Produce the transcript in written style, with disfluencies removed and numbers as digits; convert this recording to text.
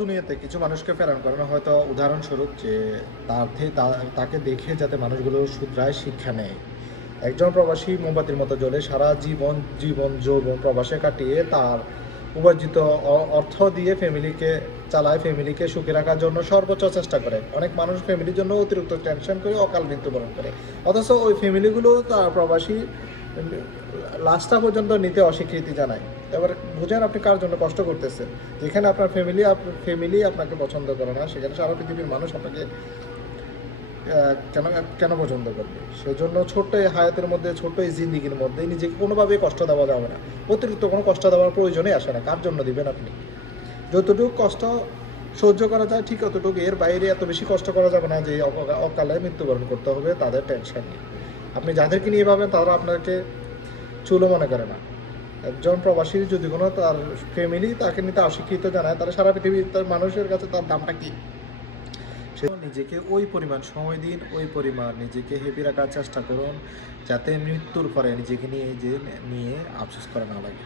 দুনিয়াতে কিছু মানুষকে প্রেরণ করানো হয়তো উদাহরণস্বরূপ যে তাকে দেখে যাতে মানুষগুলো শুধরায় শিক্ষা নেয়। একজন প্রবাসী মোমবাতির মতো জ্বলে সারা জীবন যৌবন প্রবাসে কাটিয়ে তার উপার্জিত অর্থ দিয়ে ফ্যামিলিকে চালায়, ফ্যামিলিকে সুখী রাখার জন্য সর্বোচ্চ চেষ্টা করে। অনেক মানুষ ফ্যামিলির জন্য অতিরিক্ত টেনশন করে অকাল মৃত্যুবরণ করে, অথচ ওই ফ্যামিলিগুলো তার প্রবাসী লাস্টটা পর্যন্ত নিতে অস্বীকৃতি জানায়। এবার বুঝেন আপনি কার জন্য কষ্ট করতেছেন। যেখানে আপনার ফ্যামিলি আপনাকে পছন্দ করে না, সেখানে সারা পৃথিবীর মানুষ আপনাকে কেন কেন পছন্দ করবে? সেজন্য ছোট্ট এই হায়াতের মধ্যে, ছোট্ট এই জিন্দিগির মধ্যে নিজেকে কোনোভাবেই কষ্ট দেওয়া যাবে না। অতিরিক্ত কোনো কষ্ট দেওয়ার প্রয়োজনই আসে না। কার জন্য দিবেন আপনি? যতটুকু কষ্ট সহ্য করা যায় ঠিক অতটুকু, এর বাইরে এত বেশি কষ্ট করা যাবে না যে অকালে মৃত্যুবরণ করতে হবে তাদের টেনশন নিয়ে। আপনি যাদেরকে নিয়ে ভাবেন তারা আপনাকে চুলো মনে করে না। একজন প্রবাসীর যদি কোনো তার ফ্যামিলি তাকে নিতে অস্বীকৃত জানায়, তারা সারা পৃথিবীর তার মানুষের কাছে তার দামটা কি? সে নিজেকে ওই পরিমাণ সময় দিন, ওই পরিমাণ নিজেকে হ্যাপি রাখার চেষ্টা করুন, যাতে মৃত্যুর পরে নিজেকে নিয়ে আফসোস করা না লাগে।